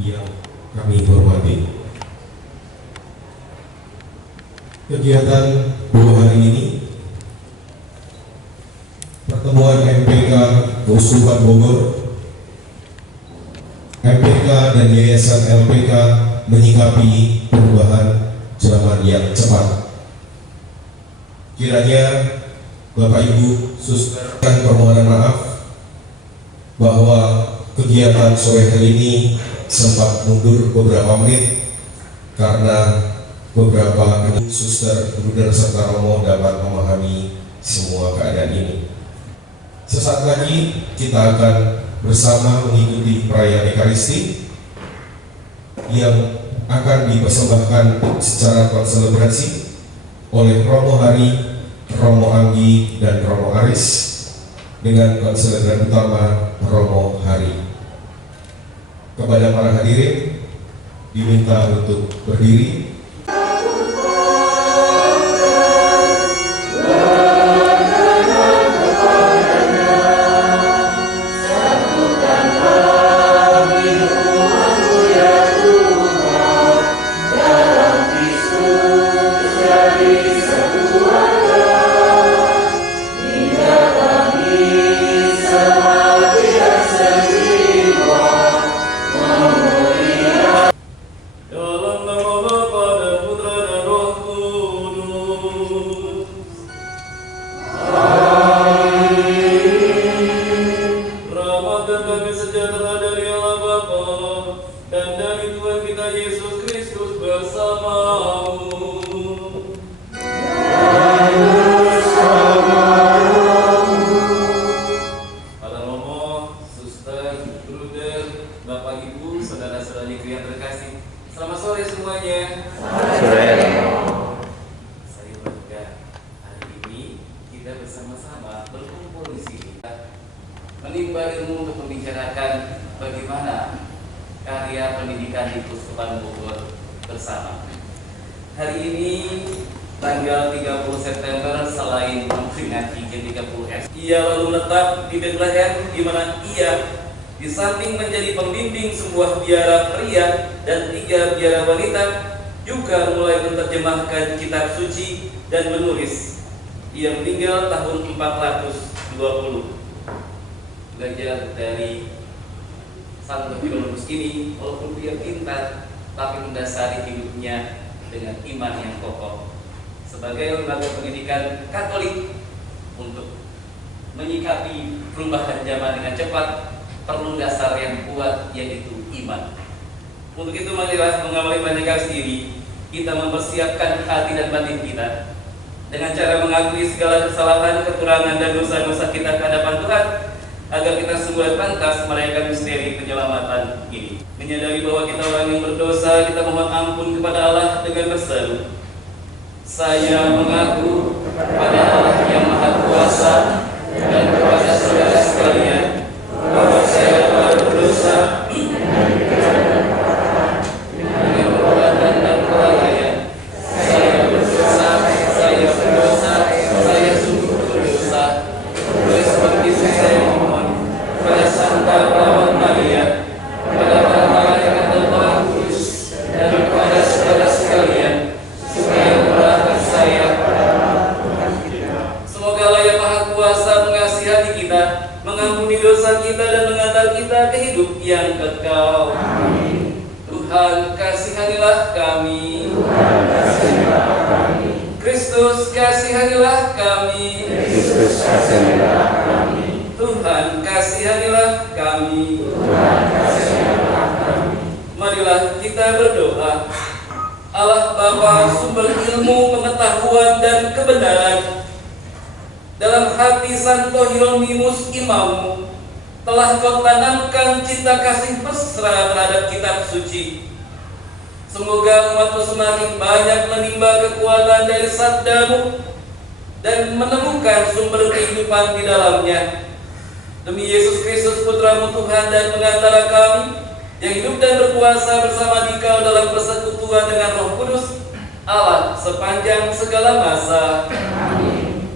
yang kami hormati. Kegiatan 2 hari ini, pertemuan MPK Uskupan Bogor, MPK dan Yayasan LPK menyikapi perubahan zaman yang cepat. Kiranya Bapak Ibu susulkan permohonan maaf bahwa kegiatan sore hari ini sempat mundur beberapa menit karena beberapa suster, bruder serta romo dapat memahami semua keadaan ini. Sesaat lagi kita akan bersama mengikuti perayaan Ekaristi yang akan dipersembahkan secara konselebrasi oleh Romo Hari, Romo Anggi, dan Romo Aris dengan konselebran utama Romo Hari. Kepada para hadirin diminta untuk berdiri. Menimba ilmu untuk membicarakan bagaimana karya pendidikan di Uskupan Bogor bersama. Hari ini tanggal 30 September selain memperingati G30S, ia lalu menetap di Bethlehem, di mana ia di samping menjadi pembimbing sebuah biara pria dan 3 biara wanita, juga mulai menerjemahkan kitab suci dan menulis. Ia meninggal tahun 420. Belajar dari Santo Filologus ini, walaupun dia pintar, tapi mendasari hidupnya dengan iman yang kokoh. Sebagai lembaga pendidikan Katolik, untuk menyikapi perubahan zaman dengan cepat, perlu dasar yang kuat, yaitu iman. Untuk itu marilah mengawali Ekaristi ini, kita mempersiapkan hati dan batin kita dengan cara mengakui segala kesalahan, kekurangan, dan dosa-dosa kita ke hadapan Tuhan, agar kita sungguh pantas merayakan misteri penyelamatan ini. Menyadari bahwa kita orang yang berdosa, kita mohon ampun kepada Allah dengan berseru, saya mengaku kepada Allah yang Maha Kuasa dan kepada saudara sekalian bahwa saya telah berdosa dengan perbuatan dan kelalaian. Saya berdosa, saya sungguh berdosa. Oleh sebab itu saya memohon kepada Santa Perawat Maria, kepada para malaikat dan Roh Kudus, dan kepada saudara sekalian, supaya memberkati saya. Semoga Allah yang Maha Kuasa mengasihani kita, mengampuni dosa kita, dan mengantar kita ke hidup yang kekal. Amin. Tuhan kasihanilah kami. Kristus kasihanilah kami. Tuhan kasihanilah kami. Marilah kita berdoa. Allah Bapa, sumber ilmu, pengetahuan, dan kebenaran, dalam hati Santo Hieronymus Imammu telah Kau tanamkan cinta kasih mesra terhadap kitab suci. Semoga umatmu semakin banyak menimba kekuatan dari sabdamu dan menemukan sumber kehidupan di dalamnya. Demi Yesus Kristus Putramu Tuhan dan pengantara kami, yang hidup dan berkuasa bersama Dikau dalam persekutuan dengan Roh Kudus, Allah sepanjang segala masa. Amin.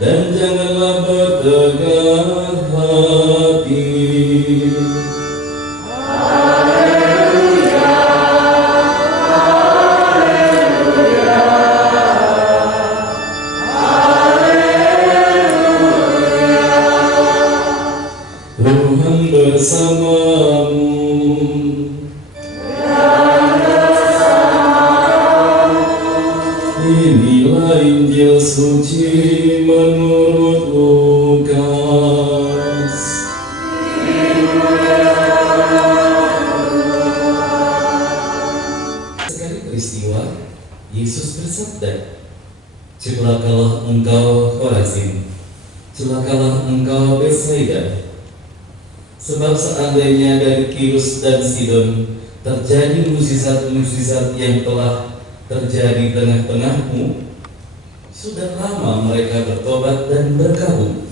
Dan janganlah bertegak hati. Tuhan bersamamu. Inilah Injil suci menurut Lukas. Sekali peristiwa, Yesus bersabda, "Celakalah engkau Khorazim, celakalah engkau Betsaida. Sebab seandainya dari Tirus dan Sidon terjadi mukjizat-mukjizat yang telah terjadi tengah-tengahmu, sudah lama mereka bertobat dan berkabung.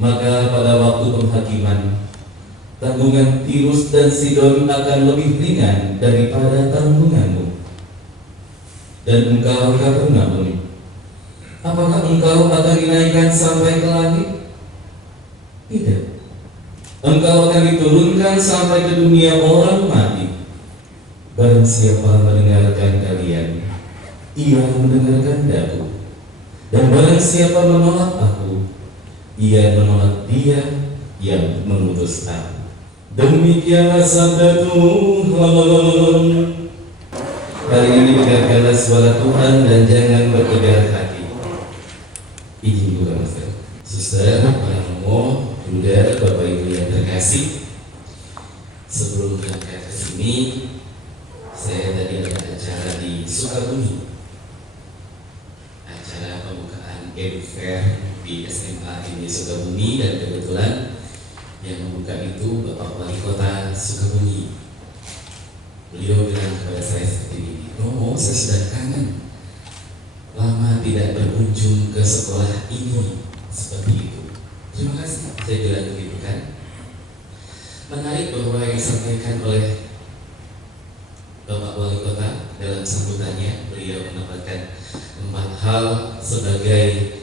Maka pada waktu penghakiman, tanggungan Tirus dan Sidon akan lebih ringan daripada tanggunganmu. Dan engkau Kapernaum, apakah engkau akan dinaikkan sampai ke langit? Tidak. Engkau akan diturunkan sampai ke dunia orang mati. Barang siapa mendengarkan kalian, ia mendengarkan Aku. Dan barang siapa menolak Aku, ia menolak Dia yang mengutus Aku." Demikianlah sabda Tuhan. Kali ini dengarkanlah suara Tuhan dan jangan bertegar hati. Izin buka masker. Saudara, para romo, Bunda, Bapak Ibu yang terkasih, sebelum berangkat ke sini, saya tadi ada acara di Sukabumi, acara pembukaan Edu Fair di SMA di Sukabumi, dan kebetulan yang membuka itu Bapak Wali Kota Sukabumi. Beliau bilang kepada saya seperti ini, "Romo, saya sudah kangen lama tidak berkunjung ke sekolah ini," seperti itu. Terima kasih, saya bilang begitu kan. Menarik bahwa yang disampaikan oleh Bapak Wali Kota dalam sambutannya, beliau menempatkan 4 hal sebagai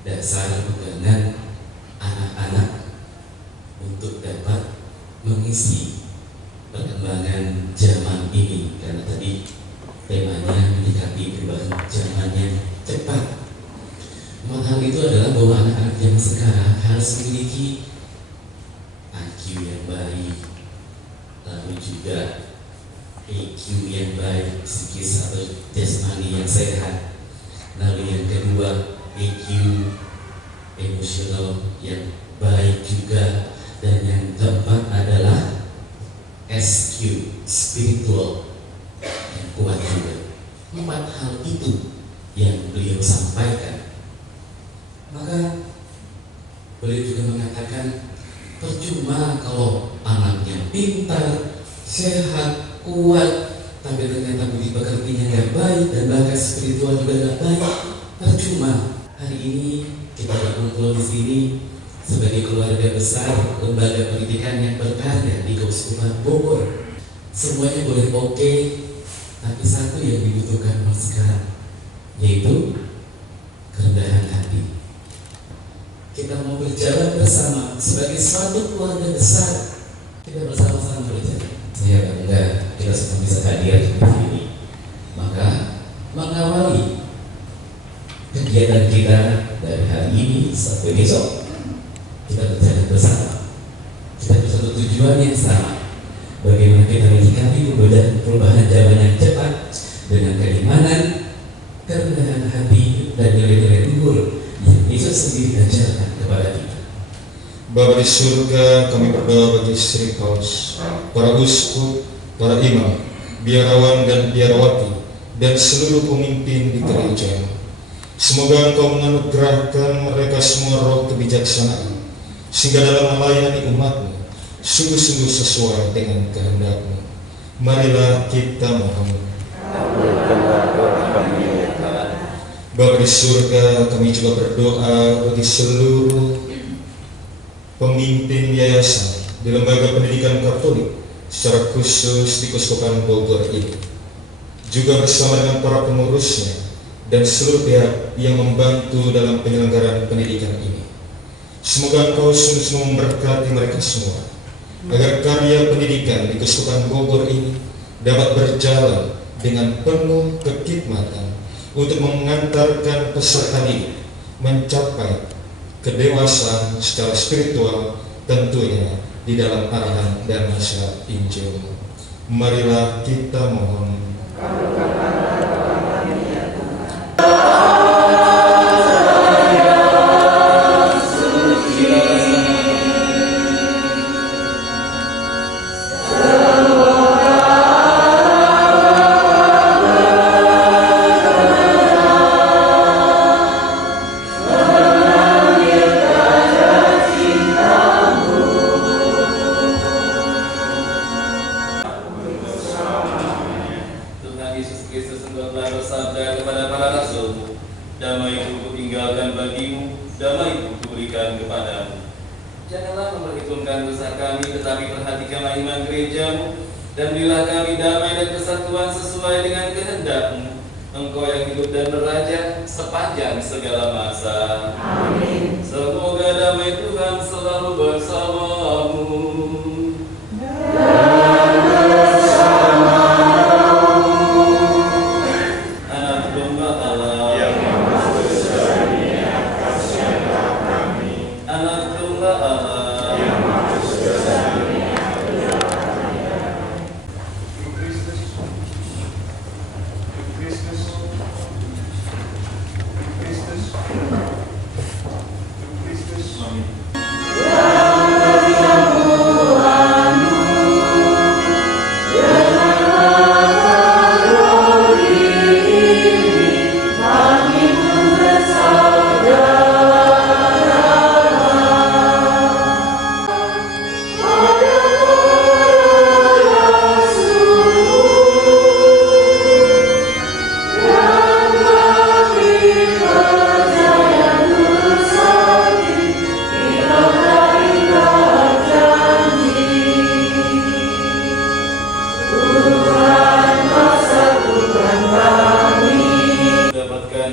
dasar pegangan anak-anak untuk dapat mengisi perkembangan zaman ini, karena tadi temanya menyikapi perubahan zaman yang cepat. Hal itu adalah bahwa anak-anak zaman sekarang harus memiliki IQ yang baik, lalu juga EQ yang baik, psikis atau jasmani yang sehat. Lalu yang kedua, EQ emosional yang baik juga, dan yang keempat adalah SQ spiritual yang kuat juga. 4 hal itu yang beliau sampaikan. Maka beliau juga mengatakan, percuma kalau anaknya pintar, sehat, kuat, tapi ternyata budi pekertinya nggak baik dan bakat spiritual juga nggak baik. Percuma. Hari ini kita berkumpul di sini sebagai keluarga besar lembaga pendidikan yang berkarya di Keuskupan Bogor. Semuanya boleh oke, tapi satu yang dibutuhkan sekarang, yaitu kerendahan hati. Kita mau berjalan bersama sebagai suatu keluarga besar. Kita bersama-sama berjalan. Saya bangga kita semua bisa hadir di sini. Maka mengawali kegiatan kita dari hari ini sampai besok, kita berjalan bersama. Kita bersatu tujuan yang sama. Bagaimana kita menyikapi perubahan zaman yang cepat dengan keimanan, kerendahan hati, dan nilai-nilai luhur yang Yesus sendiri ajarkan kepada kita. Bapa di surga, kami berdoa bagi Sri Paus, para uskup, para imam, biarawan dan biarawati, dan seluruh pemimpin di gereja. Semoga Engkau menganugerahkan mereka semua roh kebijaksanaan, sehingga dalam melayani umat-Mu sungguh-sungguh sesuai dengan kehendak-Mu. Marilah kita mohon. Bapa di surga, kami juga berdoa bagi seluruh pemimpin yayasan di lembaga pendidikan Katolik, secara khusus di Keuskupan Bogor ini, juga bersama dengan para pengurusnya dan seluruh pihak yang membantu dalam penyelenggaraan pendidikan ini. Semoga Engkau sungguh-sungguh memberkati mereka semua, agar karya pendidikan di Keuskupan Bogor ini dapat berjalan dengan penuh kehikmatan untuk mengantarkan peserta didik mencapai kedewasaan secara spiritual, tentunya di dalam arahan dan nasihat Injil. Marilah kita mohon. Yesus Kristus engkau telah bersabda kepada para rasul, damai itu kutinggalkan bagimu, damai itu kuberikan kepadamu. Janganlah memperhitungkan dosa kami, tetapi perhatikanlah iman gerejamu, dan berilah kami damai dan kesatuan sesuai dengan kehendak-Mu. Engkau yang hidup dan beraja sepanjang segala masa. Amin. Semoga damai Tuhan selalu bersamamu.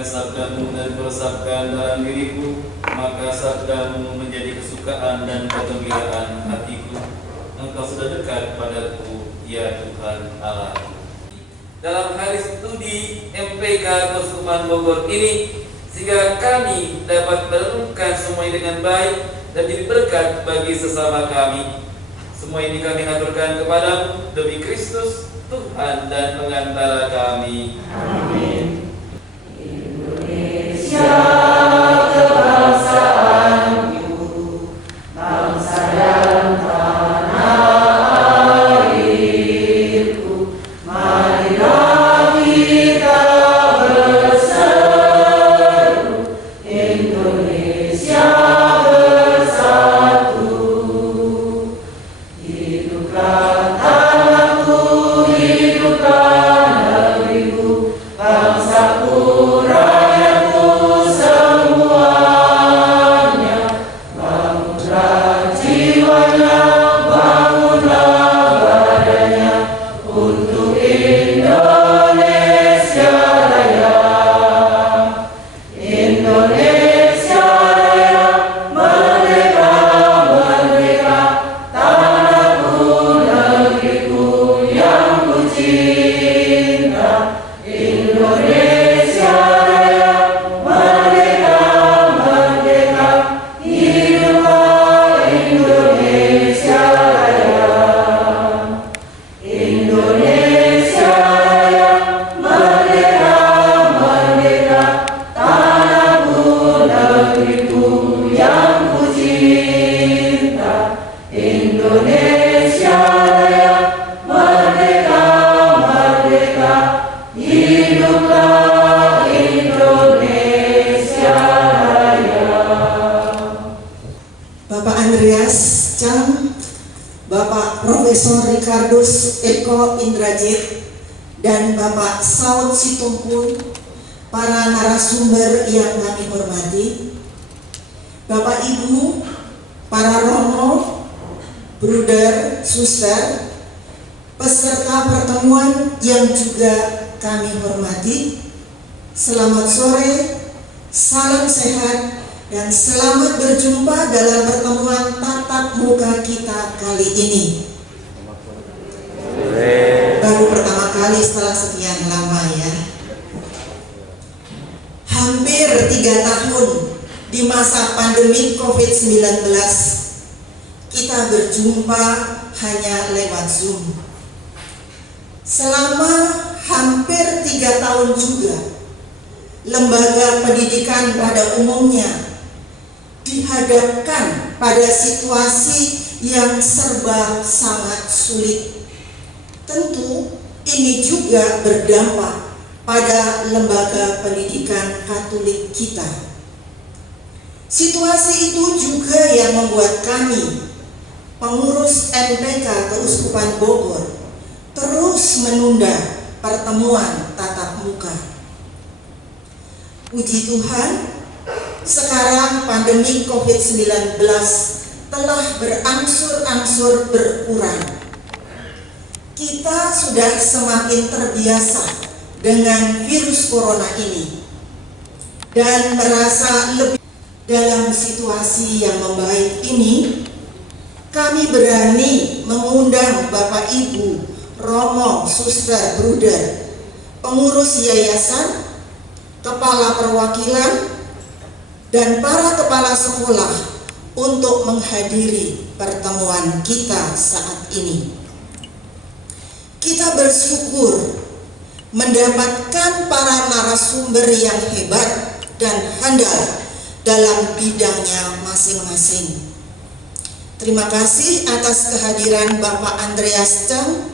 Sabdamu dan beresapkan dalam diriku, maka sabdamu menjadi kesukaan dan kegembiraan hatiku. Engkau sudah dekat padaku, ya Tuhan Allah. Dalam hari studi MPK Keuskupan Bogor ini, sehingga kami dapat merenungkan semua ini dengan baik dan jadi berkat bagi sesama kami. Semua ini kami aturkan kepadamu demi Kristus, Tuhan dan pengantara kami. Amin. Kebangsaanku, bangsa dan tanah airku, marilah kita berseru, Indonesia bersatu. Hiduplah tanahku, hiduplah negeriku, bangsaku, rakyatku semuanya. Bangunlah jiwanya, bangunlah badannya untuk Indonesia Raya. Indonesia Raya, merdeka, merdeka, tanahku, negeriku yang ku cinta. Indonesia Raya, merdeka, merdeka, hiduplah Indonesia Raya. Indonesia Raya, merdeka, merdeka, tanahku, negeriku yang ku cinta. Indonesia Raya, merdeka, merdeka, hiduplah Indonesia Raya. Bapak Andreas Cam, Bapak Profesor Ricardus Eko Indrajit, dan Bapak Saud Situmpul, para narasumber yang kami hormati, Bapak Ibu, para romo, bruder, suster, peserta pertemuan yang juga kami hormati, selamat sore, salam sehat, dan selamat berjumpa dalam pertemuan tatap muka kita kali ini. Baru pertama kali setelah sekian lama ya. Hampir 3 tahun di masa pandemi COVID-19, kita berjumpa hanya lewat Zoom. Selama hampir 3 tahun juga, lembaga pendidikan pada umumnya dihadapkan pada situasi yang serba sangat sulit. Tentu ini juga berdampak pada lembaga pendidikan Katolik kita. Situasi itu juga yang membuat kami, pengurus MPK Keuskupan Bogor, terus menunda pertemuan tatap muka. Puji Tuhan, sekarang pandemi COVID-19 telah berangsur-angsur berkurang. Kita sudah semakin terbiasa dengan virus corona ini dan merasa lebih dalam situasi yang membaik ini. Kami berani mengundang Bapak Ibu, Romo, Suster, Bruder, pengurus yayasan, kepala perwakilan, dan para kepala sekolah untuk menghadiri pertemuan kita saat ini. Kita bersyukur mendapatkan para narasumber yang hebat dan handal dalam bidangnya masing-masing. Terima kasih atas kehadiran Bapak Andreas Chang,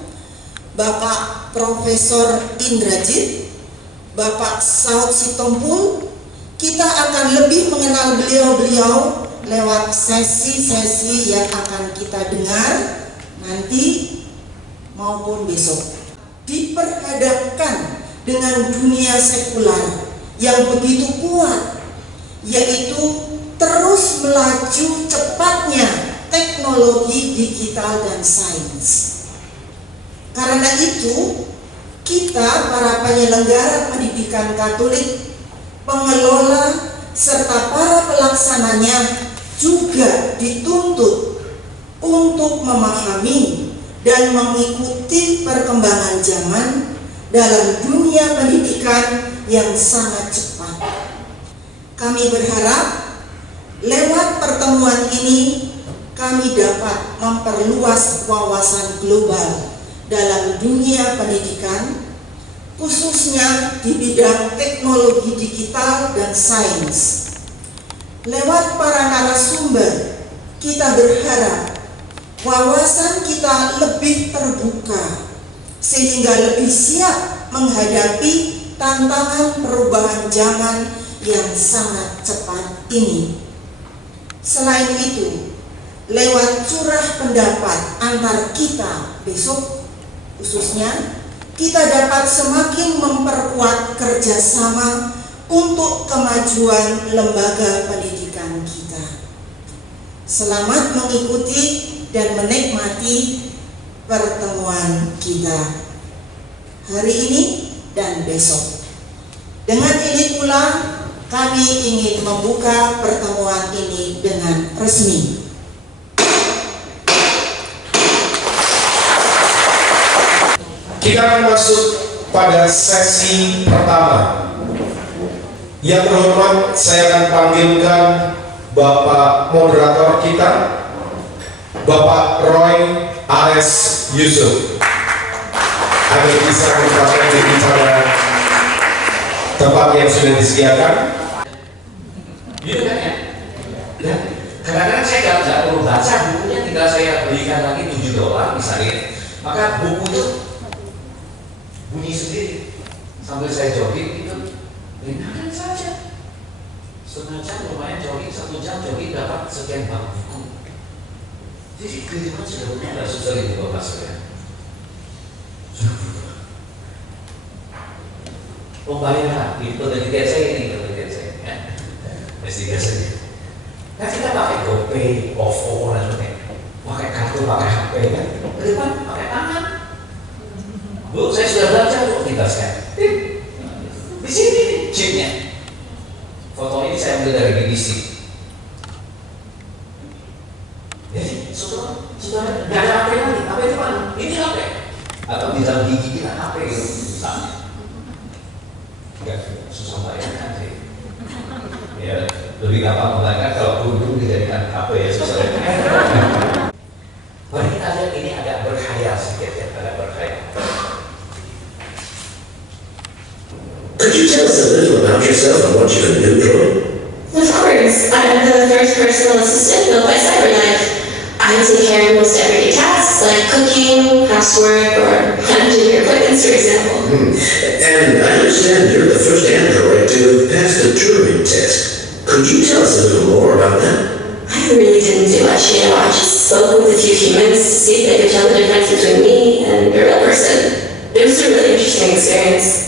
Bapak Profesor Indrajit, Bapak Saud Sitompul. Kita akan lebih mengenal beliau-beliau lewat sesi-sesi yang akan kita dengar nanti maupun besok. Diperhadapkan dengan dunia sekular yang begitu kuat, yaitu terus melaju cepatnya teknologi digital dan sains. Karena itu, kita para penyelenggara pendidikan Katolik, pengelola, serta para pelaksananya juga dituntut untuk memahami dan mengikuti perkembangan zaman dalam dunia pendidikan yang sangat cepat. Kami berharap lewat pertemuan ini kami dapat memperluas wawasan global dalam dunia pendidikan, khususnya di bidang teknologi digital dan sains. Lewat para narasumber, kita berharap wawasan kita lebih terbuka sehingga lebih siap menghadapi tantangan perubahan zaman yang sangat cepat ini. Selain itu, lewat curah pendapat antar kita besok khususnya, kita dapat semakin memperkuat kerjasama untuk kemajuan lembaga pendidikan kita. Selamat mengikuti dan menikmati pertemuan kita hari ini dan besok. Dengan ini pula kami ingin membuka pertemuan ini dengan resmi. Kita akan masuk pada sesi pertama. Yang terhormat, saya akan panggilkan Bapak moderator kita, Bapak Roy A.S. Yusuf, agar bisa membawakan diri pada tempat yang sudah disediakan. Gitu kan ya? Dan kadang-kadang saya nggak perlu baca bukunya, tinggal saya belikan lagi $7 misalnya. Maka buku itu bunyi sendiri sambil saya jogging itu, dengarkan saja. Setengah jam lumayan jogging, 1 jam jogging dapat sekian bab buku. Jadi kehidupan sudah punya nggak susah ini Bapak saya. Sudah berubah. Pembayaran di penelitian saya ini, penelitian saya ya. S3 saja. Nah kita pakai GoPay, OVO dan sebagainya. Pakai kartu, pakai HP kan. Ke depan pakai tangan. Bu, saya sudah baca kok kita sekarang. Di sini nih chipnya. Foto ini saya ambil dari BBC. Saudara, nggak ada HP lagi. HP itu mana? Ini HP. Atau di dalam gigi kita HP gitu misalnya. Nggak susah bayangkan sih. Ya, lebih gampang membayangkan kalau kerudung dijadikan HP ya susah. Mari kita lihat ini agak berkhayal sedikit ya, agak berkhayal. Could you tell us a little about yourself and what you can do, Troy? Of course, I'm the first personal assistant built by CyberKnife. I take care of most everyday tasks like cooking, housework, or managing your equipment, for example. And I understand you're the first android to pass the Turing test. Could you tell us a little more about that? I really didn't do much, I just spoke with a few humans to see if they could tell the difference between me and a real person. It was a really interesting experience.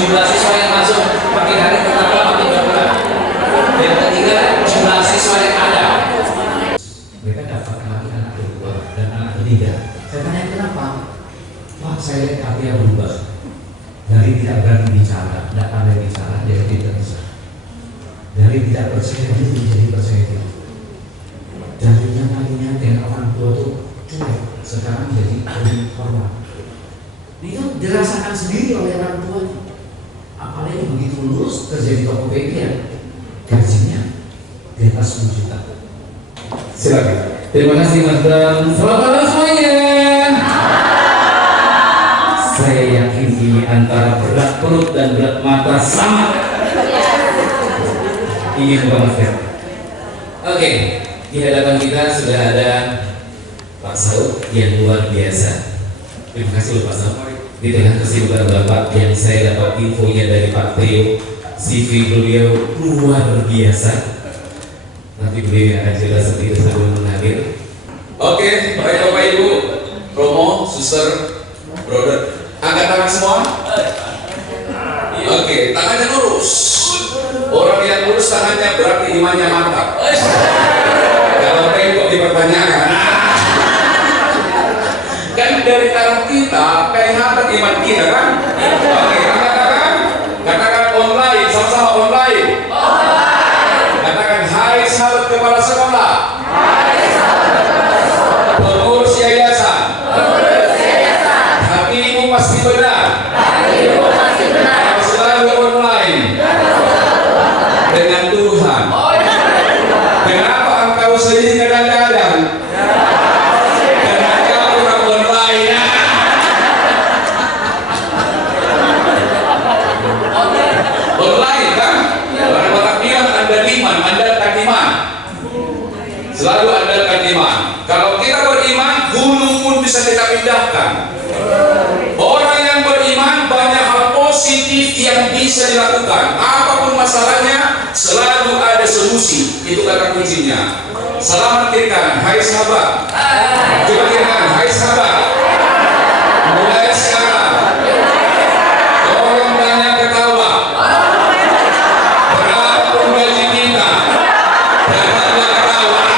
Jumlah siswa yang masuk makin hari bertambah makin berkurang. Yang ketiga, jumlah siswa yang ada. Mereka dapat lagi anak kedua dan anak ketiga. Saya tanya kenapa? Wah, saya lihat Katia berubah dari tidak berani bicara, tidak pandai bicara, jadi tidak bisa. Dari tidak percaya diri menjadi percaya diri. Dari yang tadinya dengan orang tua itu cuek, sekarang jadi lebih hormat. Itu dirasakan sendiri oleh orang tuanya. Apalagi begitu lulus kerja di Tokopedia, gajinya di atas 10 juta. Silakan. Terima kasih Mas Bram. Selamat malam semuanya. Saya yakin ini antara berat perut dan berat mata sama. Ingin banget. Oke, di hadapan kita sudah ada Pak Saud yang luar biasa. Terima kasih Pak Saud. Di tengah kesibukan Bapak yang saya dapat infonya dari Pak Trio, CV beliau luar biasa. Nanti beliau akan jelas sendiri sebelum mengakhir. Oke, baik Bapak Ibu, Romo, Suster, Brother, angkat tangan semua. Oke, tangannya lurus. Orang yang lurus tangannya berarti imannya mantap. Kalau tembok dipertanyakan. Kan dari tangan kita kelihatan iman kita kan? Oke, angkat tangan. Katakan online, sama-sama online. Katakan hai sahabat kepala sekolah. Pengurus yayasan. Hatimu pasti benar. Selalu online. Dengan Tuhan. Kenapa engkau sendiri kadang-kadang? Selalu andalkan iman. Kalau kita beriman, gunung pun bisa kita pindahkan. Orang yang beriman banyak hal positif yang bisa dilakukan. Apapun masalahnya, selalu ada solusi. Itu kata kuncinya. Selamat kiri kanan, hai sahabat. Coba kiri kanan, hai sahabat. Mulai sekarang, tolong banyak ketawa. Berapapun gaji kita, tetaplah ketawa.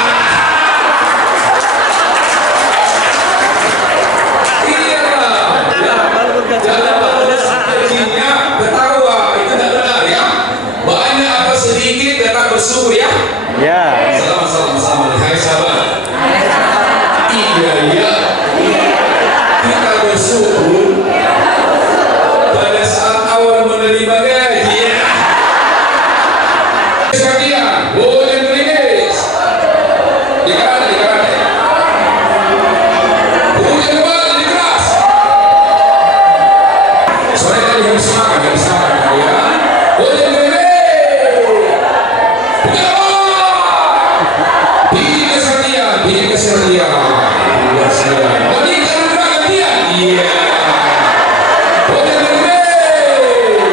Bersyukur ya. Ya. Salam. Hai sahabat. Iya. Kita bersyukur pada saat awal menerima gaji. Sekalian, boleh berinis. Dikaran. Hujan kembali di keras. Sore tadi harus makan ya. Boleh berinis. ini keserian. Bagi karena gantian. Iya. Boleh berbeda.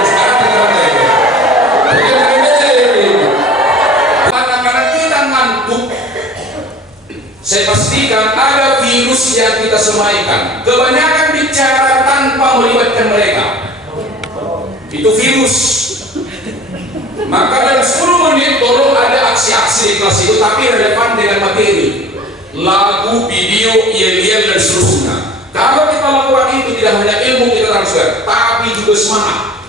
Sekarang boleh berbeda. Kadang-kadang kita ngantuk. Saya pastikan ada virus yang kita semaikan. Kebanyakan bicara tanpa melibatkan mereka. Itu virus. Maka dalam 10 menit tolong ada aksi-aksi di kelas itu, tapi relevan dengan materi, lagu, video, yel-yel dan seterusnya. Kalau kita lakukan itu tidak hanya ilmu kita transfer, tapi juga semangat.